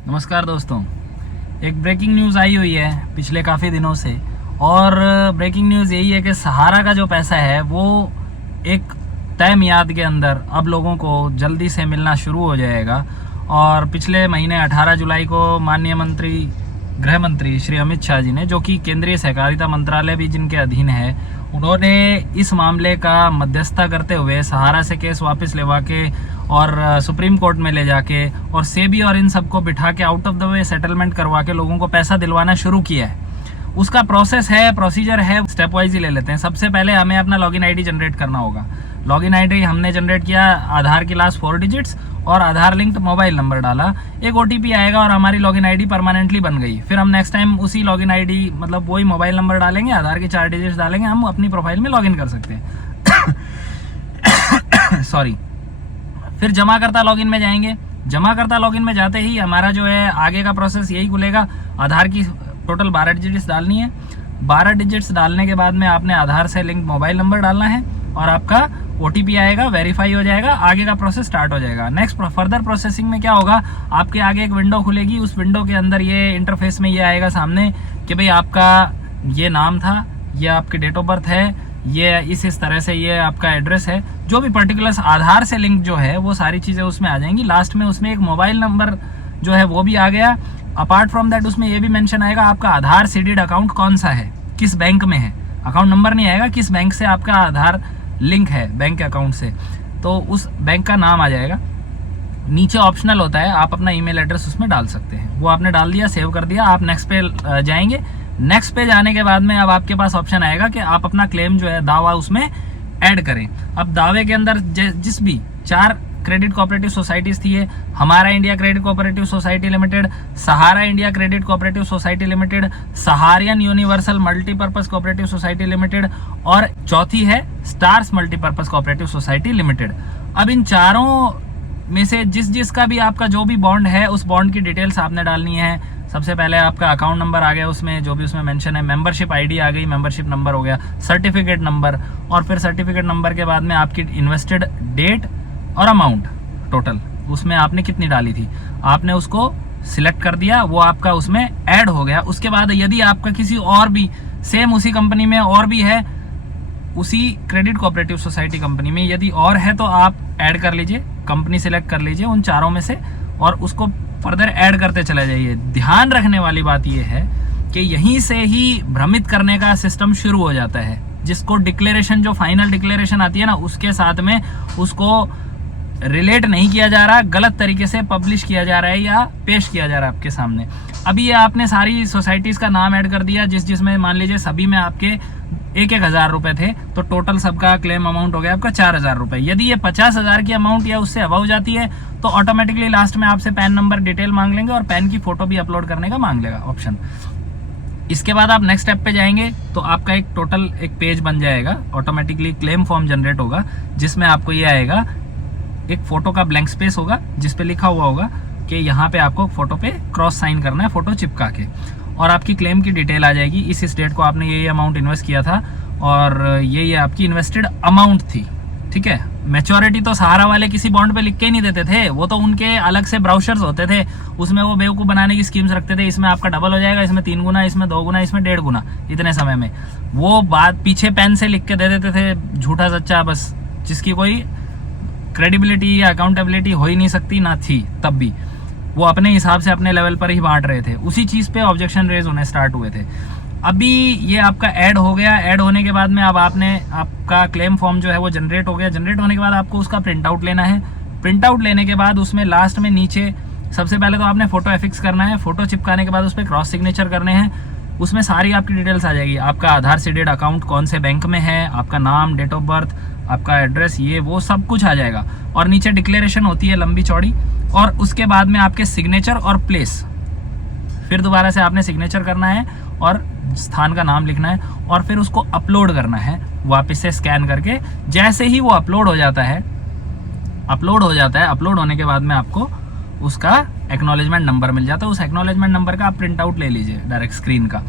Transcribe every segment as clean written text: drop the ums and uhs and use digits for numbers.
नमस्कार दोस्तों। एक ब्रेकिंग न्यूज़ आई हुई है पिछले काफ़ी दिनों से, और ब्रेकिंग न्यूज़ यही है कि सहारा का जो पैसा है वो एक तय मियाद के अंदर अब लोगों को जल्दी से मिलना शुरू हो जाएगा। और पिछले महीने 18 जुलाई को माननीय गृह मंत्री श्री अमित शाह जी ने, जो कि केंद्रीय सहकारिता मंत्रालय भी जिनके अधीन है, उन्होंने इस मामले का मध्यस्थता करते हुए सहारा से केस वापस लेवा के और सुप्रीम कोर्ट में ले जाके और सेबी और इन सबको बिठा के out of the way settlement करवा के लोगों को पैसा दिलवाना शुरू किया है। उसका प्रोसेस है, प्रोसीजर है, स्टेप वाइज ही ले लेते हैं। सबसे पहले हमें अपना लॉगिन आईडी जनरेट करना होगा। लॉगिन आईडी हमने जनरेट किया, आधार की लास्ट 4 डिजिट्स और आधार लिंक्ड मोबाइल नंबर डाला, एक ओटीपी आएगा और हमारी लॉगिन आईडी परमानेंटली बन गई। फिर हम नेक्स्ट टाइम उसी लॉगिन आईडी मतलब वही मोबाइल नंबर डालेंगे, आधार के 4 डिजिट्स डालेंगे, हम अपनी प्रोफाइल में लॉगिन कर सकते हैं। सॉरी। फिर जमाकर्ता लॉगिन में जाएंगे। जमाकर्ता लॉगिन में जाते ही हमारा जो है आगे का प्रोसेस यही खुलेगा। आधार की टोटल 12 डिजिट्स डालनी है। 12 डिजिट्स डालने के बाद में आपने आधार से लिंक मोबाइल नंबर डालना है और आपका ओटीपी आएगा, वेरीफाई हो जाएगा, आगे का प्रोसेस स्टार्ट हो जाएगा। नेक्स्ट फर्दर प्रोसेसिंग में क्या होगा, आपके आगे एक विंडो खुलेगी। उस विंडो के अंदर ये इंटरफेस में ये आएगा सामने कि भाई आपका ये नाम था, ये आपकी डेट ऑफ बर्थ है, ये इस तरह से ये आपका एड्रेस है, जो भी पर्टिकुलर्स आधार से लिंक जो है वो सारी चीज़ें उसमें आ जाएंगी। लास्ट में उसमें एक मोबाइल नंबर जो है वो भी आ गया। अपार्ट फ्रॉम दैट उसमें ये भी मेंशन आएगा आपका आधार सीडेड अकाउंट कौन सा है, किस बैंक में है। अकाउंट नंबर नहीं आएगा, किस बैंक से आपका आधार लिंक है बैंक अकाउंट से, तो उस बैंक का नाम आ जाएगा। नीचे ऑप्शनल होता है, आप अपना ईमेल एड्रेस उसमें डाल सकते हैं। वो आपने डाल दिया, सेव कर दिया, आप नेक्स्ट पे जाएंगे। नेक्स्ट पे जाने के बाद में अब आपके पास ऑप्शन आएगा कि आप अपना क्लेम जो है दावा उसमें ऐड करें। अब दावे के अंदर जिस भी 4 क्रेडिट कोऑपरेटिव सोसाइटीज थी, है हमारा India credit cooperative society limited, Sahara India credit cooperative society limited, Sahariyan universal multipurpose cooperative society limited और चौथी है stars multipurpose cooperative society limited. अब इन चारों में से जिसका भी आपका जो भी बॉन्ड है उस बॉन्ड की डिटेल्स आपने डालनी है। सबसे पहले आपका अकाउंट नंबर आ गया, उसमें जो भी उसमें मेंशन है, मेंबरशिप आईडी आ गई, मेंबरशिप नंबर हो गया, सर्टिफिकेट नंबर, और फिर सर्टिफिकेट नंबर के बाद में आपकी इन्वेस्टेड डेट और अमाउंट टोटल उसमें आपने कितनी डाली थी, आपने उसको सिलेक्ट कर दिया, वो आपका उसमें ऐड हो गया। उसके बाद यदि आपका किसी और भी सेम उसी कंपनी में और भी है, उसी क्रेडिट कोऑपरेटिव सोसाइटी कंपनी में यदि और है तो आप ऐड कर लीजिए, कंपनी सिलेक्ट कर लीजिए उन चारों में से और उसको फर्दर ऐड करते चले जाइए। ध्यान रखने वाली बात यह है कि यहीं से ही भ्रमित करने का सिस्टम शुरू हो जाता है, जिसको डिक्लेरेशन जो फाइनल डिक्लेरेशन आती है ना उसके साथ में उसको रिलेट नहीं किया जा रहा, गलत तरीके से पब्लिश किया जा रहा है या पेश किया जा रहा है आपके सामने। अभी ये आपने सारी सोसाइटीज का नाम ऐड कर दिया, जिसमें मान लीजिए सभी में आपके 1,000 रुपए थे, तो टोटल सबका क्लेम अमाउंट हो गया आपका 4,000 रुपए। यदि ये 50,000 की अमाउंट या उससे अबव जाती है तो ऑटोमेटिकली लास्ट में आपसे पैन नंबर डिटेल मांग लेंगे और पैन की फोटो भी अपलोड करने का मांग लेगा ऑप्शन। इसके बाद आप नेक्स्ट स्टेप पे जाएंगे तो आपका एक टोटल एक पेज बन जाएगा, ऑटोमेटिकली क्लेम फॉर्म जनरेट होगा, जिसमें आपको ये आएगा, एक फोटो का ब्लैंक स्पेस होगा जिसपे लिखा हुआ होगा कि यहाँ पे आपको फोटो पे क्रॉस साइन करना है, फोटो चिपका के, और आपकी क्लेम की डिटेल आ जाएगी। इस डेट को आपने ये अमाउंट इन्वेस्ट किया था और ये आपकी इन्वेस्टेड अमाउंट थी, ठीक है। मैच्योरिटी तो सहारा वाले किसी बॉन्ड पे लिख के ही नहीं देते थे, वो तो उनके अलग से ब्राउचर्स होते थे, उसमें वो बेवकूफ़ बनाने की स्कीम्स रखते थे, इसमें आपका डबल हो जाएगा, इसमें 3 गुना, इसमें 2 गुना, इसमें 1.5 गुना, इतने समय में। वो बात पीछे पेन से लिख के दे देते थे, झूठा सच्चा, बस जिसकी कोई क्रेडिबिलिटी या अकाउंटेबिलिटी हो ही नहीं सकती, ना थी तब भी। वो अपने हिसाब से अपने लेवल पर ही बांट रहे थे, उसी चीज़ पे ऑब्जेक्शन रेज होने स्टार्ट हुए थे। अभी ये आपका ऐड हो गया, ऐड होने के बाद में अब आपका क्लेम फॉर्म जो है वो जनरेट हो गया। जनरेट होने के बाद आपको उसका प्रिंट आउट लेना है। प्रिंट आउट लेने के बाद उसमें लास्ट में नीचे सबसे पहले तो आपने फोटो एफिक्स करना है, फोटो चिपकाने के बाद उस पर क्रॉस सिग्नेचर करने हैं। उसमें सारी आपकी डिटेल्स आ जाएगी, आपका आधार सीडेड अकाउंट कौन से बैंक में है, आपका नाम, डेट ऑफ बर्थ, आपका एड्रेस, ये वो सब कुछ आ जाएगा। और नीचे डिक्लेरेशन होती है लंबी चौड़ी, और उसके बाद में आपके सिग्नेचर और प्लेस, फिर दोबारा से आपने सिग्नेचर करना है और स्थान का नाम लिखना है और फिर उसको अपलोड करना है वापस से स्कैन करके। जैसे ही वो अपलोड हो जाता है, अपलोड होने के बाद में आपको उसका एक्नॉलेजमेंट नंबर मिल जाता है। उस एक्नॉलेजमेंट नंबर का आप प्रिंट आउट ले लीजिए डायरेक्ट स्क्रीन का,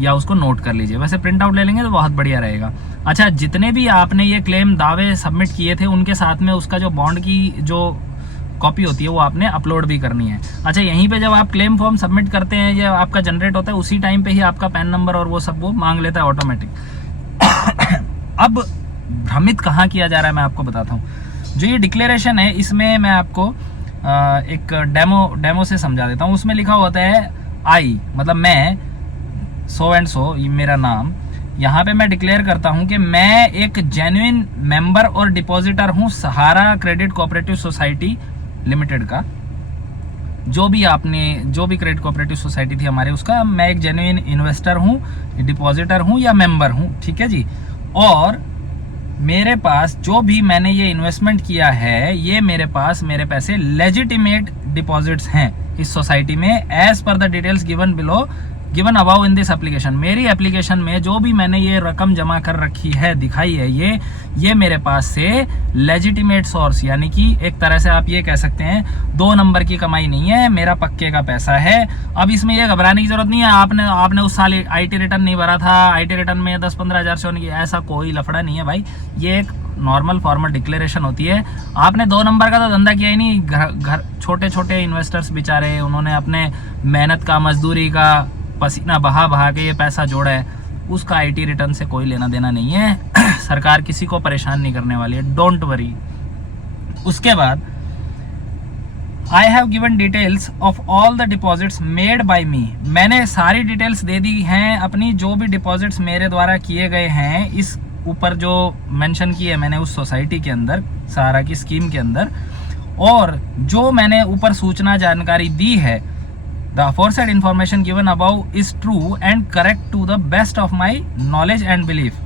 या उसको नोट कर लीजिए। वैसे प्रिंट आउट ले लेंगे तो बहुत बढ़िया रहेगा। अच्छा, जितने भी आपने ये क्लेम दावे सबमिट किए थे उनके साथ में उसका जो बॉन्ड की जो कॉपी होती है वो आपने अपलोड भी करनी है। अच्छा, यहीं पे जब आप क्लेम फॉर्म सबमिट करते हैं या आपका जनरेट होता है उसी टाइम पे ही आपका पैन नंबर और वो सब वो मांग लेता है ऑटोमेटिक। अब भ्रमित कहाँ किया जा रहा है मैं आपको बताता हूँ। जो ये डिक्लेरेशन है इसमें मैं आपको एक डेमो से समझा देता हूँ। उसमें लिखा होता है आई, मतलब मैं, सो एंड सो, ये मेरा नाम, यहाँ पे मैं डिक्लेयर करता हूँ कि मैं एक जेन्युइन मेंबर और डिपॉजिटर हूँ सहारा क्रेडिट कोऑपरेटिव सोसाइटी लिमिटेड का। जो भी क्रेडिट कोऑपरेटिव सोसाइटी थी हमारे, उसका मैं एक जेन्युइन इन्वेस्टर हूँ, डिपॉजिटर हूँ या मेंबर हूँ, ठीक है जी। और मेरे पास जो भी मैंने ये इन्वेस्टमेंट किया है, ये मेरे पास मेरे पैसे लेजिटिमेट डिपॉजिट्स हैं इस सोसाइटी में, as per the details given above in this application. मेरी एप्लीकेशन में जो भी मैंने ये रकम जमा कर रखी है, दिखाई है, ये मेरे पास से लेजिटिमेट सोर्स, यानी कि एक तरह से आप ये कह सकते हैं 2 नंबर की कमाई नहीं है, मेरा पक्के का पैसा है। अब इसमें ये घबराने की जरूरत नहीं है, आपने उस साल IT रिटर्न नहीं भरा था, IT रिटर्न में 10-15 हज़ार से होने की, ऐसा कोई लफड़ा नहीं है भाई। ये एक नॉर्मल फॉर्मल डिक्लेरेशन होती है। आपने 2 नंबर का तो धंधा किया ही नहीं। घर छोटे छोटे इन्वेस्टर्स बेचारे, उन्होंने अपने मेहनत का, मजदूरी का, पसीना बहा के ये पैसा जोड़ा है, उसका IT रिटर्न से कोई लेना देना नहीं है। सरकार किसी को परेशान नहीं करने वाली है, डोंट वरी। उसके बाद I have given details of all the deposits made by me. मैंने सारी डिटेल्स दे दी हैं अपनी, जो भी डिपॉजिट्स मेरे द्वारा किए गए हैं, इस ऊपर जो मेंशन की है मैंने उस सोसाइटी के अंदर, सहारा की स्कीम के अंदर, और जो मैंने ऊपर सूचना जानकारी दी है, The aforesaid information given above is true and correct to the best of my knowledge and belief।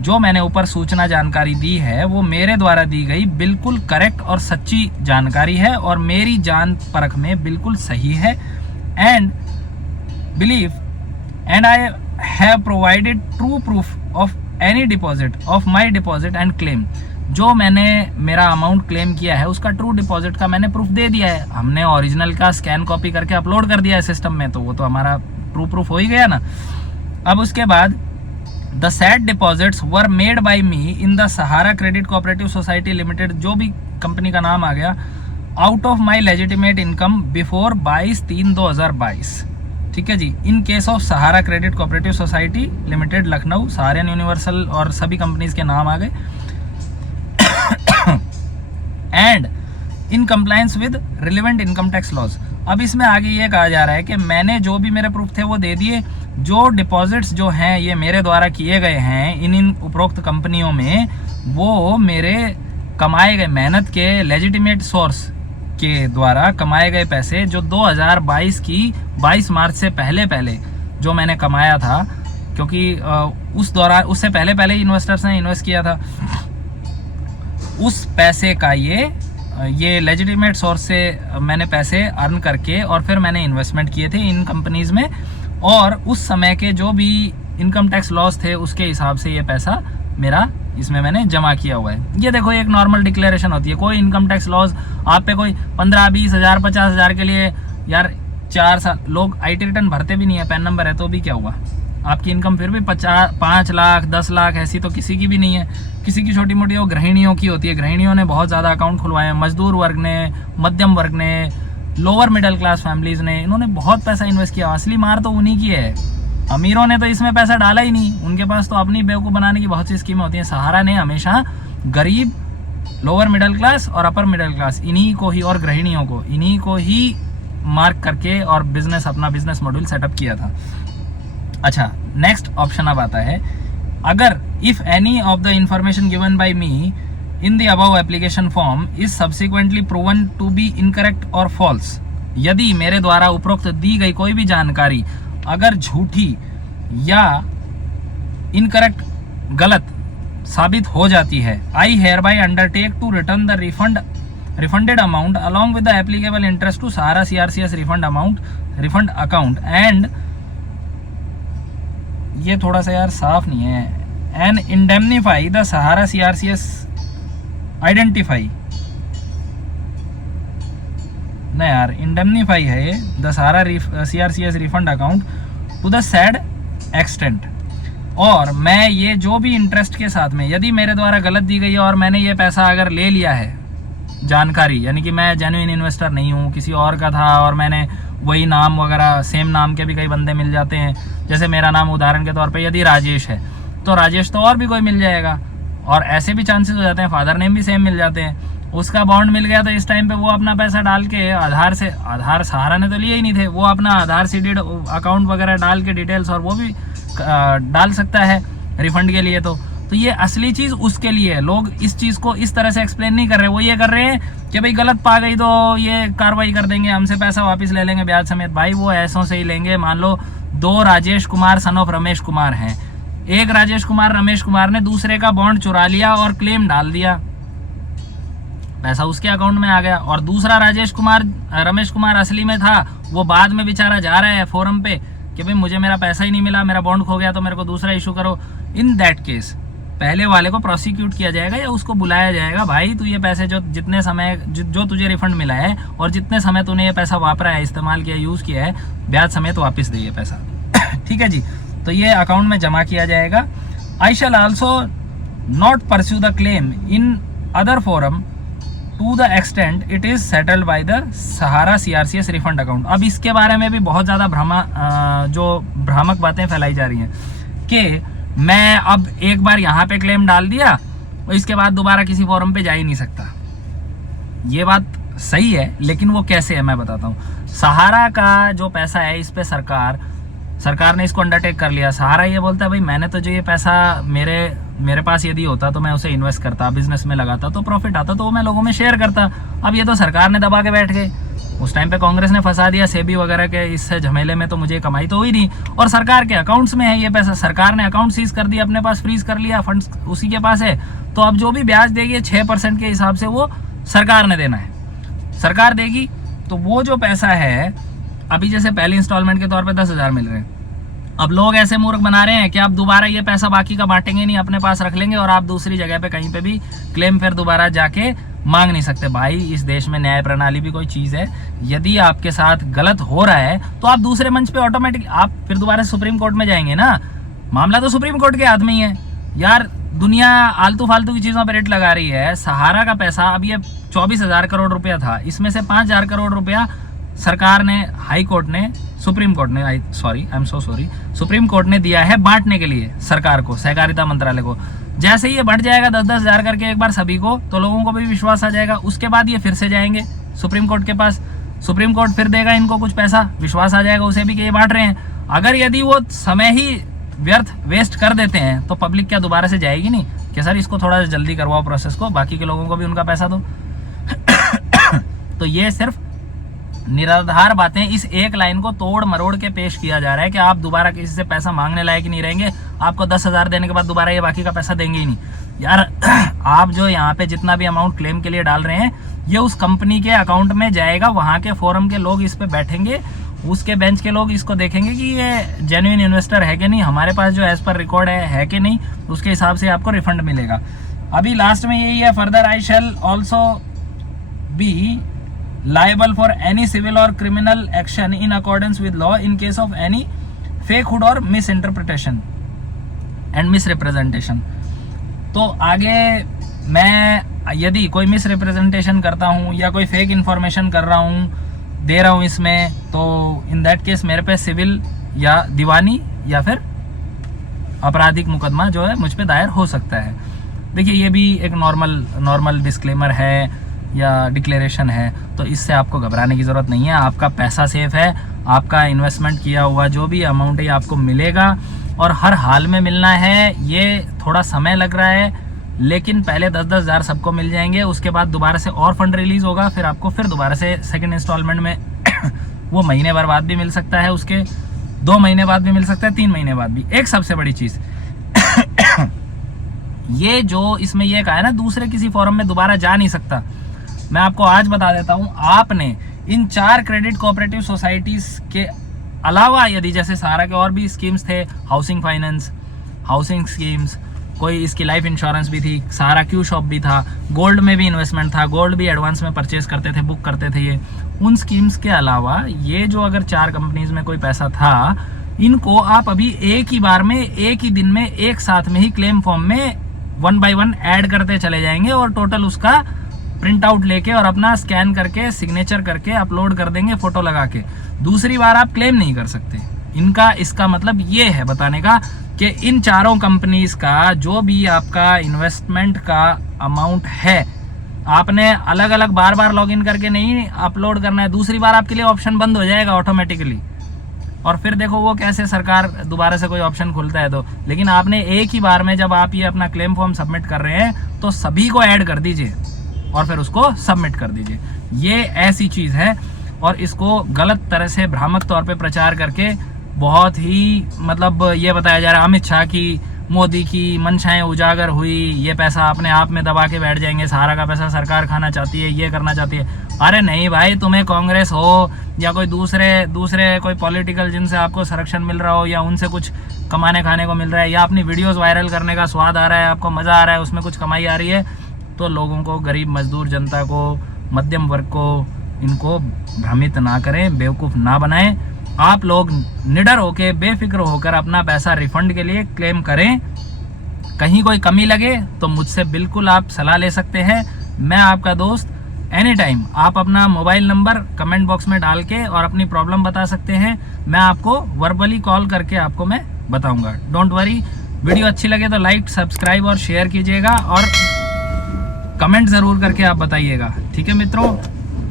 जो मैंने ऊपर सूचना जानकारी दी है वो मेरे द्वारा दी गई बिल्कुल करेक्ट और सच्ची जानकारी है और मेरी जान परख में बिल्कुल सही है। And believe and I have provided true proof of any deposit of my deposit and claim. जो मैंने मेरा अमाउंट क्लेम किया है उसका ट्रू डिपॉजिट का मैंने प्रूफ दे दिया है। हमने ओरिजिनल का स्कैन कॉपी करके अपलोड कर दिया है सिस्टम में, तो वो तो हमारा ट्रू प्रूफ हो ही गया ना। अब उसके बाद the said deposits were made by me in the Sahara credit cooperative society limited, जो भी कंपनी का नाम आ गया, out of my legitimate income before 22/3/2022। ठीक है जी। In case of Sahara credit cooperative society limited Lucknow, Sahariyan universal और सभी कंपनीज के नाम आ गए। And in compliance with relevant income tax laws. अब इसमें आगे ये कहा जा रहा है कि मैंने जो भी मेरे प्रूफ थे वो दे दिए। जो डिपॉजिट्स जो हैं ये मेरे द्वारा किए गए हैं इन उपरोक्त कंपनियों में, वो मेरे कमाए गए मेहनत के लेजिटिमेट सोर्स के द्वारा कमाए गए पैसे, जो 2022 की 22 मार्च से पहले जो मैंने कमाया था, क्योंकि उस दौरान उससे पहले इन्वेस्टर्स ने इन्वेस्ट किया था, उस पैसे का ये लेजिटिमेट सोर्स से मैंने पैसे अर्न करके और फिर मैंने इन्वेस्टमेंट किए थे इन कंपनीज में, और उस समय के जो भी इनकम टैक्स लॉस थे उसके हिसाब से ये पैसा मेरा इसमें मैंने जमा किया हुआ है। ये देखो एक नॉर्मल डिक्लेरेशन होती है, कोई इनकम टैक्स लॉस आप पे कोई 15-20 हज़ार 50 हज़ार के लिए, यार 4 साल लोग IT रिटर्न भरते भी नहीं है, पैन नंबर है तो भी क्या हुआ, आपकी इनकम फिर भी 5 लाख 10 लाख ऐसी तो किसी की भी नहीं है। किसी की छोटी मोटी वो गृहिणियों की होती है, गृहिणियों ने बहुत ज़्यादा अकाउंट खुलवाए हैं, मजदूर वर्ग ने, मध्यम वर्ग ने, लोअर मिडिल क्लास फैमिलीज ने, इन्होंने बहुत पैसा इन्वेस्ट किया। असली मार तो उन्हीं की है, अमीरों ने तो इसमें पैसा डाला ही नहीं, उनके पास तो अपनी बेवकूफ़ बनाने की बहुत सी स्कीमें होती हैं। सहारा ने हमेशा गरीब, लोअर मिडिल क्लास और अपर मिडिल क्लास, इन्हीं को ही, और गृहिणियों को, इन्हीं को ही मार्क करके और अपना बिजनेस मॉड्यूल सेटअप किया था। अच्छा, नेक्स्ट ऑप्शन अब आता है, अगर if any of the information given by me in the above application form is subsequently proven to be incorrect और फॉल्स। यदि मेरे द्वारा उपरोक्त दी गई कोई भी जानकारी अगर झूठी या इनकरेक्ट, गलत साबित हो जाती है, I hereby undertake to return the refunded amount along with the applicable interest to Sahara CRCS refund account and, ये थोड़ा सा यार साफ नहीं है, and indemnify the Sahara CRCS identify, नहीं यार इंडेमनीफाई है the Sahara CRCS refund account to the said extent. और मैं ये जो भी इंटरेस्ट के साथ में, यदि मेरे द्वारा गलत दी गई है और मैंने ये पैसा अगर ले लिया है, जानकारी, यानी कि मैं जेन्युइन इन्वेस्टर नहीं हूँ, किसी और का था और मैंने वही नाम वगैरह, सेम नाम के भी कई बंदे मिल जाते हैं। जैसे मेरा नाम उदाहरण के तौर पे यदि राजेश है तो राजेश तो और भी कोई मिल जाएगा, और ऐसे भी चांसेस हो जाते हैं फादर नेम भी सेम मिल जाते हैं। उसका बॉन्ड मिल गया तो इस टाइम पे वो अपना पैसा डाल के आधार सहारा ने तो लिए ही नहीं थे, वो अपना आधार सीडेड अकाउंट वगैरह डाल के डिटेल्स और वो भी डाल सकता है रिफंड के लिए। तो ये असली चीज़ उसके लिए है। लोग इस चीज़ को इस तरह से एक्सप्लेन नहीं कर रहे, वो ये कर रहे हैं कि भाई गलत पा गई तो ये कार्रवाई कर देंगे, हमसे पैसा वापस ले लेंगे ब्याज समेत। भाई वो ऐसों से ही लेंगे। मान लो 2 राजेश कुमार सन ऑफ रमेश कुमार हैं, एक राजेश कुमार रमेश कुमार ने दूसरे का बॉन्ड चुरा लिया और क्लेम डाल दिया, पैसा उसके अकाउंट में आ गया, और दूसरा राजेश कुमार रमेश कुमार असली में था, वो बाद में बेचारा जा रहा है फोरम पे कि भाई मुझे मेरा पैसा ही नहीं मिला, मेरा बॉन्ड खो गया तो मेरे को दूसरा इशू करो। इन दैट केस पहले वाले को प्रोसिक्यूट किया जाएगा या उसको बुलाया जाएगा, भाई तू ये पैसे जो जितने समय जो तुझे रिफंड मिला है और जितने समय तूने ये पैसा वापरा है, इस्तेमाल किया, यूज़ किया है, ब्याज समेत वापस दे ये पैसा। ठीक है जी, तो ये अकाउंट में जमा किया जाएगा। I shall also not pursue the claim in other forum to the extent it is settled by the Sahara CRCS refund account. अब इसके बारे में भी बहुत ज़्यादा भ्रामक बातें फैलाई जा रही हैं कि मैं अब एक बार यहाँ पे क्लेम डाल दिया और इसके बाद दोबारा किसी फोरम पे जा ही नहीं सकता। ये बात सही है, लेकिन वो कैसे है मैं बताता हूँ। सहारा का जो पैसा है इस पे सरकार ने इसको अंडरटेक कर लिया। सहारा ये बोलता है भाई मैंने तो जो ये पैसा मेरे पास यदि होता तो मैं उसे इन्वेस्ट करता, बिजनेस में लगाता, तो प्रॉफिट आता तो वो मैं लोगों में शेयर करता। अब ये तो सरकार ने दबा के बैठ गए। उस टाइम पे कांग्रेस ने फंसा दिया सेबी वगैरह के इस झमेले में, तो मुझे कमाई तो हुई नहीं, और सरकार के अकाउंट्स में है ये पैसा। सरकार ने अकाउंट सीज कर दिया, अपने पास फ्रीज कर लिया, फंड्स उसी के पास है। तो अब जो भी ब्याज देगी 6% के हिसाब से वो सरकार ने देना है, सरकार देगी। तो वो जो पैसा है अभी जैसे पहली इंस्टॉलमेंट के तौर पे 10,000 मिल रहे हैं, अब लोग ऐसे मूर्ख बना रहे हैं कि आप दोबारा ये पैसा बाकी का बांटेंगे नहीं, अपने पास रख लेंगे और आप दूसरी जगह पे कहीं पे भी क्लेम फिर दोबारा जाके मांग नहीं सकते। भाई इस देश में न्याय प्रणाली भी कोई चीज़ है। यदि आपके साथ गलत हो रहा है तो आप दूसरे मंच पे ऑटोमेटिक आप फिर दोबारा सुप्रीम कोर्ट में जाएंगे ना। मामला तो सुप्रीम कोर्ट के हाथ में ही है यार। दुनिया आलतू फालतू की चीज़ों पर रेट लगा रही है। सहारा का पैसा अब ये 24,000 करोड़ रुपया था, इसमें से 5,000 करोड़ रुपया सरकार ने, हाई कोर्ट ने, सुप्रीम कोर्ट ने, सुप्रीम कोर्ट ने दिया है बांटने के लिए सरकार को, सहकारिता मंत्रालय को। जैसे ही ये बढ़ जाएगा 10-10 हज़ार करके एक बार सभी को, तो लोगों को भी विश्वास आ जाएगा। उसके बाद ये फिर से जाएंगे सुप्रीम कोर्ट के पास, सुप्रीम कोर्ट फिर देगा इनको कुछ पैसा, विश्वास आ जाएगा उसे भी कि ये बांट रहे हैं। अगर यदि वो समय ही व्यर्थ वेस्ट कर देते हैं तो पब्लिक क्या दोबारा से जाएगी नहीं कि सर इसको थोड़ा जल्दी करवाओ प्रोसेस को, बाकी के लोगों को भी उनका पैसा दो। तो ये सिर्फ निराधार बातें, इस एक लाइन को तोड़ मरोड़ के पेश किया जा रहा है कि आप दोबारा किसी से पैसा मांगने लायक ही नहीं रहेंगे। आपको 10,000 देने के बाद दोबारा ये बाकी का पैसा देंगे ही नहीं यार। आप जो यहाँ पे जितना भी अमाउंट क्लेम के लिए डाल रहे हैं ये उस कंपनी के अकाउंट में जाएगा, वहाँ के फोरम के लोग इस पे बैठेंगे, उसके बेंच के लोग इसको देखेंगे कि ये जेन्युइन इन्वेस्टर है कि नहीं, हमारे पास जो एज पर रिकॉर्ड है कि नहीं, उसके हिसाब से आपको रिफंड मिलेगा। अभी लास्ट में यही है, further I shall also be liable for any civil or criminal action in accordance with law in case of any fakehood or misinterpretation and misrepresentation। तो आगे मैं यदि कोई मिसरिप्रेजेंटेशन करता हूँ या कोई फेक इन्फॉर्मेशन कर रहा हूँ, दे रहा हूँ इसमें, तो इन दैट केस मेरे पे सिविल या दीवानी या फिर आपराधिक मुकदमा जो है मुझ पे दायर हो सकता है। देखिए ये भी एक नॉर्मल डिस्क्लेमर है या डिक्लेरेशन है, तो इससे आपको घबराने की ज़रूरत नहीं है। आपका पैसा सेफ है, आपका इन्वेस्टमेंट किया हुआ जो भी अमाउंट है आपको मिलेगा और हर हाल में मिलना है। ये थोड़ा समय लग रहा है, लेकिन पहले 10-10 हज़ार सबको मिल जाएंगे, उसके बाद दोबारा से और फंड रिलीज़ होगा, फिर आपको फिर दोबारा से सेकंड इंस्टॉलमेंट में वो महीने भर बाद भी मिल सकता है, उसके 2 महीने बाद भी मिल सकता है, 3 महीने बाद भी। एक सबसे बड़ी चीज़ ये जो इसमें ये कहा है ना, दूसरे किसी फॉरम में दोबारा जा नहीं सकता, मैं आपको आज बता देता हूँ। आपने इन 4 क्रेडिट कोऑपरेटिव सोसाइटीज़ के अलावा यदि जैसे सहारा के और भी स्कीम्स थे, हाउसिंग फाइनेंस, हाउसिंग स्कीम्स, कोई इसकी लाइफ इंश्योरेंस भी थी, सहारा क्यू शॉप भी था, गोल्ड में भी इन्वेस्टमेंट था, गोल्ड भी एडवांस में परचेज करते थे, बुक करते थे ये। उन स्कीम्स के अलावा ये जो अगर 4 कंपनीज में कोई पैसा था, इनको आप अभी एक ही बार में, एक ही दिन में, एक साथ में ही क्लेम फॉर्म में 1 by 1 ऐड करते चले जाएंगे और टोटल उसका प्रिंट आउट लेके और अपना स्कैन करके सिग्नेचर करके अपलोड कर देंगे फोटो लगा के। दूसरी बार आप क्लेम नहीं कर सकते। इनका इसका मतलब ये है बताने का कि इन चारों कंपनीज का जो भी आपका इन्वेस्टमेंट का अमाउंट है, आपने अलग अलग बार बार लॉगिन करके नहीं अपलोड करना है। दूसरी बार आपके लिए ऑप्शन बंद हो जाएगा ऑटोमेटिकली, और फिर देखो वो कैसे सरकार दोबारा से कोई ऑप्शन खुलता है तो। लेकिन आपने एक ही बार में जब आप ये अपना क्लेम फॉर्म सबमिट कर रहे हैं तो सभी को ऐड कर दीजिए और फिर उसको सबमिट कर दीजिए। ये ऐसी चीज़ है, और इसको गलत तरह से भ्रामक तौर पे प्रचार करके बहुत ही मतलब ये बताया जा रहा है अमित शाह की, मोदी की मंशाएं उजागर हुई, ये पैसा अपने आप में दबा के बैठ जाएंगे, सहारा का पैसा सरकार खाना चाहती है, ये करना चाहती है। अरे नहीं भाई, तुम्हें कांग्रेस हो या कोई दूसरे कोई पॉलिटिकल जिनसे आपको संरक्षण मिल रहा हो या उनसे कुछ कमाने खाने को मिल रहा है, या अपनी वीडियोस वायरल करने का स्वाद आ रहा है, आपको मज़ा आ रहा है, उसमें कुछ कमाई आ रही है, तो लोगों को, गरीब मजदूर जनता को, मध्यम वर्ग को, इनको भ्रमित ना करें, बेवकूफ़ ना बनाएं। आप लोग निडर होकर बेफिक्र होकर अपना पैसा रिफंड के लिए क्लेम करें। कहीं कोई कमी लगे तो मुझसे बिल्कुल आप सलाह ले सकते हैं। मैं आपका दोस्त, एनी टाइम आप अपना मोबाइल नंबर कमेंट बॉक्स में डाल के और अपनी प्रॉब्लम बता सकते हैं। मैं आपको वर्बली कॉल करके आपको मैं बताऊंगा। Don't worry. वीडियो अच्छी लगे तो लाइक, सब्सक्राइब और शेयर कीजिएगा, और कमेंट ज़रूर करके आप बताइएगा। ठीक है मित्रों,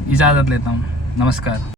इजाज़त लेता हूँ। नमस्कार।